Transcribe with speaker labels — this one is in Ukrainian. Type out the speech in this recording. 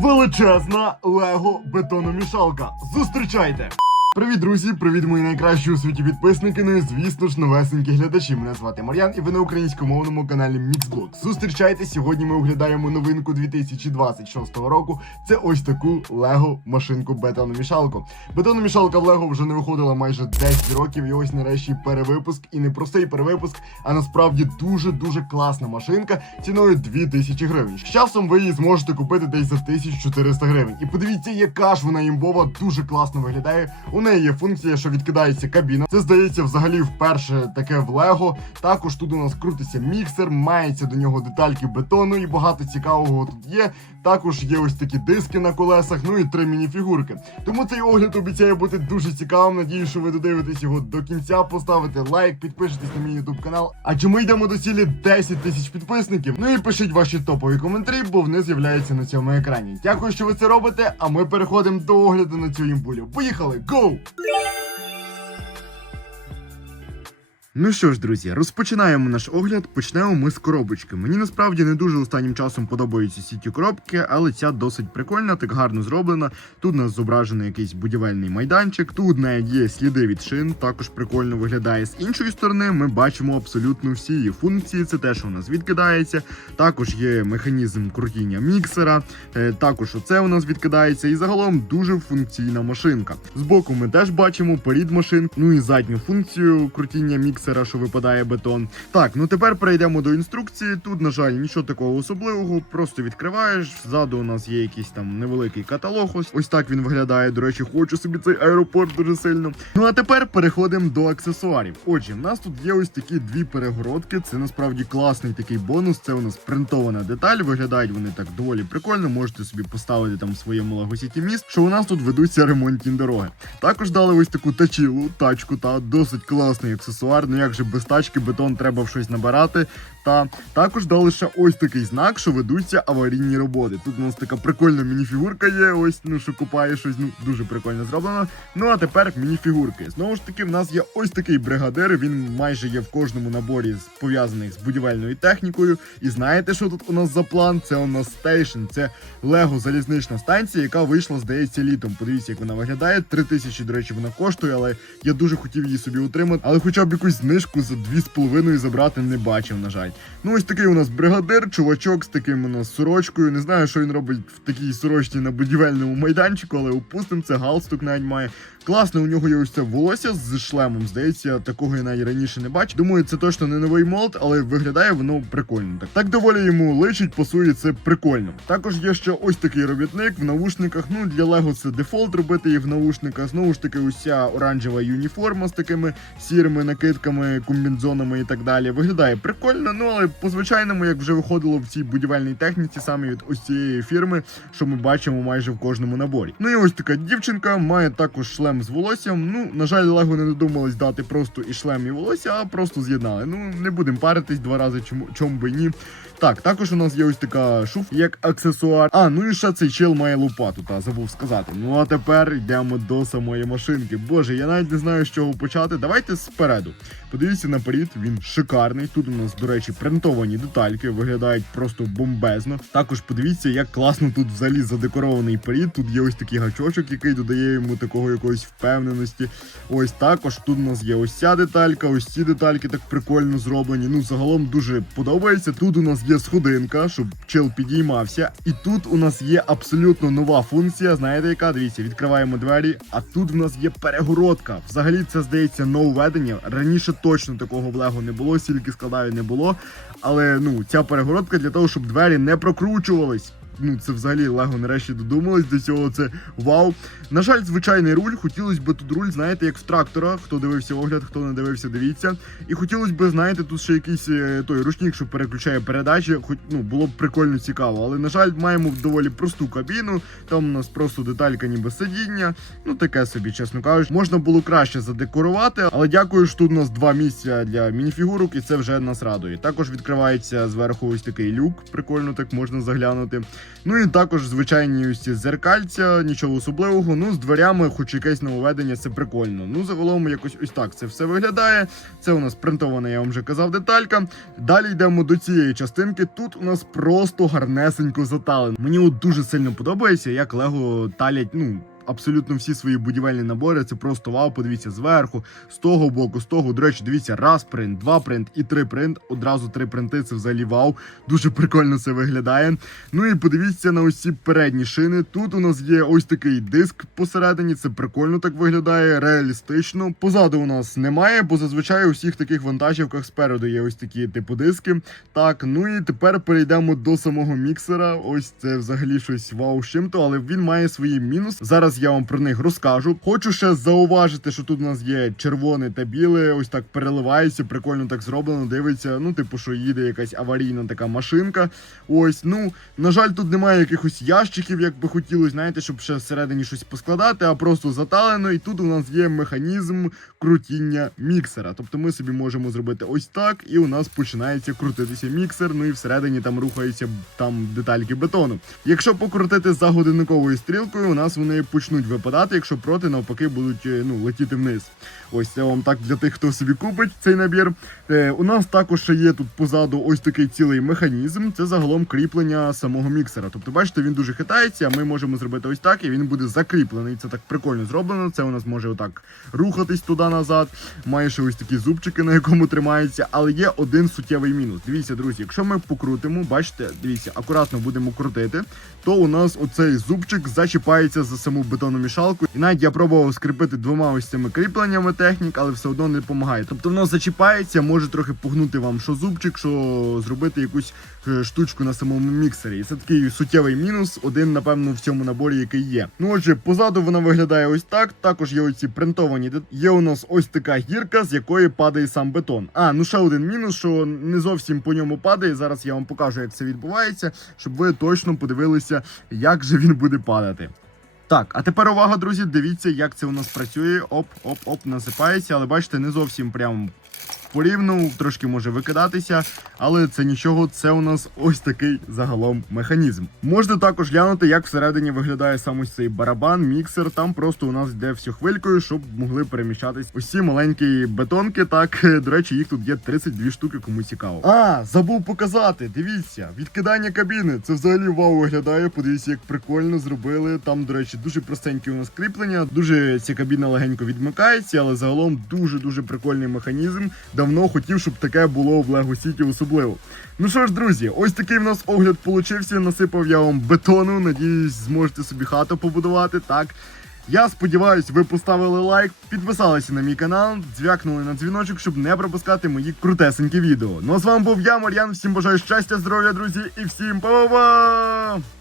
Speaker 1: величезна Лего бетономішалка. Зустрічайте! Привіт, друзі! Привіт, мої найкращі у світі підписники. Ну і звісно ж, новесенькі глядачі. Мене звати Мар'ян, і ви на українськомовному каналі Mixblog. Зустрічайте! Сьогодні ми оглядаємо новинку 2026 року. Це ось таку Лего машинку бетономішалку. Бетономішалка в Лего вже не виходила майже 10 років, і ось нарешті перевипуск. І не простий перевипуск, а насправді дуже дуже класна машинка ціною 2000 гривень. З часом ви її зможете купити десь за 1400 гривень. І подивіться, яка ж вона імбова, дуже класно виглядає. У неї є функція, що відкидається кабіна. Це здається взагалі вперше таке в Лего. Також тут у нас крутиться міксер, мається до нього детальки бетону і багато цікавого тут є. Також є ось такі диски на колесах, ну і три мініфігурки. Тому цей огляд обіцяє бути дуже цікавим. Надію, що ви додивитесь його до кінця. Поставите лайк, підпишитесь на мій ютуб канал. Адже ми йдемо до цілі 10 тисяч підписників. Ну і пишіть ваші топові коментарі, бо вони з'являються на цьому екрані. Дякую, що ви це робите. А ми переходимо до огляду на цю імбулю. Поїхали! go! Ну що ж, друзі, розпочинаємо наш огляд. Почнемо ми з коробочки. Мені насправді не дуже останнім часом подобаються ці ті коробки, але ця досить прикольна, так гарно зроблена. Тут у нас зображений якийсь будівельний майданчик. Тут навіть є сліди від шин, також прикольно виглядає. З іншої сторони, ми бачимо абсолютно всі її функції. Це те, що у нас відкидається. Також є механізм крутіння міксера. Е, Також оце у нас відкидається. І загалом дуже функційна машинка. Збоку ми теж бачимо перед машин, ну і задню функцію крутіння міксера, що випадає бетон. Так, ну тепер перейдемо до інструкції. Тут, на жаль, нічого такого особливого. Просто відкриваєш. Ззаду у нас є якийсь там невеликий каталог. Ось ось так він виглядає. До речі, хочу собі цей аеропорт дуже сильно. Ну а тепер переходимо до аксесуарів. Отже, в нас тут є ось такі дві перегородки. Це насправді класний такий бонус. Це у нас принтована деталь. Виглядають вони так доволі прикольно. Можете собі поставити там своєму Lego міст, що у нас тут ведуться ремонтні дороги. Також дали ось таку тачілу, тачку, та досить класний аксесуар. Ну як же без тачки бетон треба в щось набирати. Та також дали ще ось такий знак, що ведуться аварійні роботи. Тут у нас така прикольна мініфігурка є. Ось ну що купає щось. Ну дуже прикольно зроблено. Ну а тепер мініфігурки. Знову ж таки, в нас є ось такий бригадир. Він майже є в кожному наборі пов'язаних з будівельною технікою. І знаєте, що тут у нас за план? Це у нас стейшн. Це Лего залізнична станція, яка вийшла, здається, літом. Подивіться, як вона виглядає. Три тисячі, до речі, вона коштує, але я дуже хотів її собі утримати. Але хоча б якусь знижку за дві з половиною забрати не бачив, на жаль. Ну, ось такий у нас бригадир, чувачок з таким у нас сорочкою. Не знаю, що він робить в такій сорочці на будівельному майданчику, але упустимо це галстук навіть має. Класно, у нього є ось це волосся з шлемом. Здається, такого я навіть раніше не бачив. Думаю, це точно не новий молд, але виглядає воно прикольно. Так так доволі йому личить, пасує це прикольно. Також є ще ось такий робітник в наушниках. Ну для Лего це дефолт робити їх в наушниках. Знову ж таки, уся оранжева юніформа з такими сірими накидками, комбінзонами і так далі. Виглядає прикольно, ну але по звичайному, як вже виходило в цій будівельній техніці, саме від ось цієї фірми, що ми бачимо майже в кожному наборі. Ну і ось така дівчинка має також шлем з волоссям. Ну, на жаль, Лего не додумались дати просто і шлем, і волосся, а просто з'єднали. Ну, не будемо паритись два рази, чому чому би ні. Так, також у нас є ось така шуф, як аксесуар. А, ну і ще цей чел має лопату, та забув сказати. Ну а тепер йдемо до самої машинки. Боже, я навіть не знаю, з чого почати. Давайте спереду. Подивіться наперед, він шикарний. Тут у нас, до речі, принтовані детальки, виглядають просто бомбезно. Також подивіться, як класно тут взагалі задекорований перід. Тут є ось такий гачочок, який додає йому такого якоїсь впевненості. Ось також тут у нас є ось ця деталька, ось ці детальки так прикольно зроблені. Ну, загалом дуже подобається. Тут у нас є сходинка, щоб чел підіймався. І тут у нас є абсолютно нова функція. Знаєте, яка? Дивіться, відкриваємо двері, а тут в нас є перегородка. Взагалі, це здається нововведення. Раніше точно такого в Лего не було, стільки складаю не було. Але ну, ця перегородка для того, щоб двері не прокручувались. Ну, це взагалі Лего нарешті додумалось до цього. Це вау. На жаль, звичайний руль. Хотілося б тут руль, знаєте, як в трактора. Хто дивився огляд, хто не дивився, дивіться. І хотілося б, знаєте, тут ще якийсь е, той ручник, що переключає передачі. Хоч ну було б прикольно цікаво. Але на жаль, маємо доволі просту кабіну. Там у нас просто деталька, ніби сидіння. Ну таке собі, чесно кажучи. Можна було краще задекорувати, але дякую, що тут у нас два місця для мініфігурок, і це вже нас радує. Також відкривається зверху ось такий люк. Прикольно так можна заглянути. Ну і також звичайні ці зеркальця, нічого особливого. Ну, з дверями, хоч якесь нововведення, це прикольно. Ну, загалом якось ось так це все виглядає. Це у нас принтована, я вам вже казав, деталька. Далі йдемо до цієї частинки. Тут у нас просто гарнесенько заталено. Мені от дуже сильно подобається, як Лего талять, ну. Абсолютно всі свої будівельні набори, це просто вау, подивіться зверху, з того боку, з того. До речі, дивіться, раз принт, два принт і три принт. Одразу три принти. Це взагалі вау. Дуже прикольно це виглядає. Ну і подивіться на ці передні шини. Тут у нас є ось такий диск посередині. Це прикольно так виглядає, реалістично. Позаду у нас немає, бо зазвичай у всіх таких вантажівках спереду є ось такі типу диски. Так, ну і тепер перейдемо до самого міксера. Ось це взагалі щось вау з чим-то, але він має свої мінус. Зараз я вам про них розкажу. Хочу ще зауважити, що тут у нас є червоне та біле. Ось так переливається, прикольно так зроблено. Дивиться, ну, типу, що їде якась аварійна така машинка. Ось, ну на жаль, тут немає якихось ящиків, як би хотілося, знаєте, щоб ще всередині щось поскладати, а просто заталено. І тут у нас є механізм крутіння міксера. Тобто ми собі можемо зробити ось так, і у нас починається крутитися міксер. Ну і всередині там рухаються там детальки бетону. Якщо покрутити за годинниковою стрілкою, у нас вони почнуть випадати, якщо проти навпаки будуть е, ну летіти вниз. Ось це вам так для тих, хто собі купить цей набір. Е, у нас також ще є тут позаду ось такий цілий механізм. Це загалом кріплення самого міксера. Тобто, бачите, він дуже хитається. а Ми можемо зробити ось так, і він буде закріплений. Це так прикольно зроблено. Це у нас може отак рухатись туди-назад. Має ще ось такі зубчики, на якому тримається. Але є один суттєвий мінус. Дивіться, друзі, якщо ми покрутимо, бачите, дивіться, акуратно будемо крутити, то у нас оцей зубчик зачіпається за саму бетономішалку. І навіть я пробував скріпити двома ось цими кріпленнями технік, але все одно не допомагає. Тобто воно зачіпається, може трохи погнути вам що зубчик, що зробити якусь е, штучку на самому міксері. І це такий суттєвий мінус, один, напевно, в цьому наборі, який є. Ну отже, позаду вона виглядає ось так. Також є оці принтовані. Є у нас ось така гірка, з якої падає сам бетон. А, ну ще один мінус, що не зовсім по ньому падає. Зараз я вам покажу, як це відбувається, щоб ви точно подивилися, як же він буде падати. Так, а тепер увага, друзі, дивіться, як це у нас працює. Оп, оп, оп, насипається, але бачите, не зовсім прям порівну, трошки може викидатися, але це нічого, це у нас ось такий загалом механізм. Можете також глянути, як всередині виглядає сам ось цей барабан, міксер. Там просто у нас йде все хвилькою, щоб могли переміщатись усі маленькі бетонки. Так, до речі, їх тут є 32 штуки, кому цікаво. А, забув показати. Дивіться, відкидання кабіни. Це взагалі вау виглядає. Подивіться, як прикольно зробили. Там, до речі, дуже простенькі у нас кріплення. Дуже ця кабіна легенько відмикається, але загалом дуже дуже прикольний механізм. Давно хотів, щоб таке було в Lego City особливо. Ну що ж, друзі, ось такий в нас огляд получився. Насипав я вам бетону. Надіюсь, зможете собі хату побудувати. Так. Я сподіваюсь, ви поставили лайк, підписалися на мій канал, дзвякнули на дзвіночок, щоб не пропускати мої крутесенькі відео. Ну а з вами був я, Мар'ян. Всім бажаю щастя, здоров'я, друзі, і всім па-па!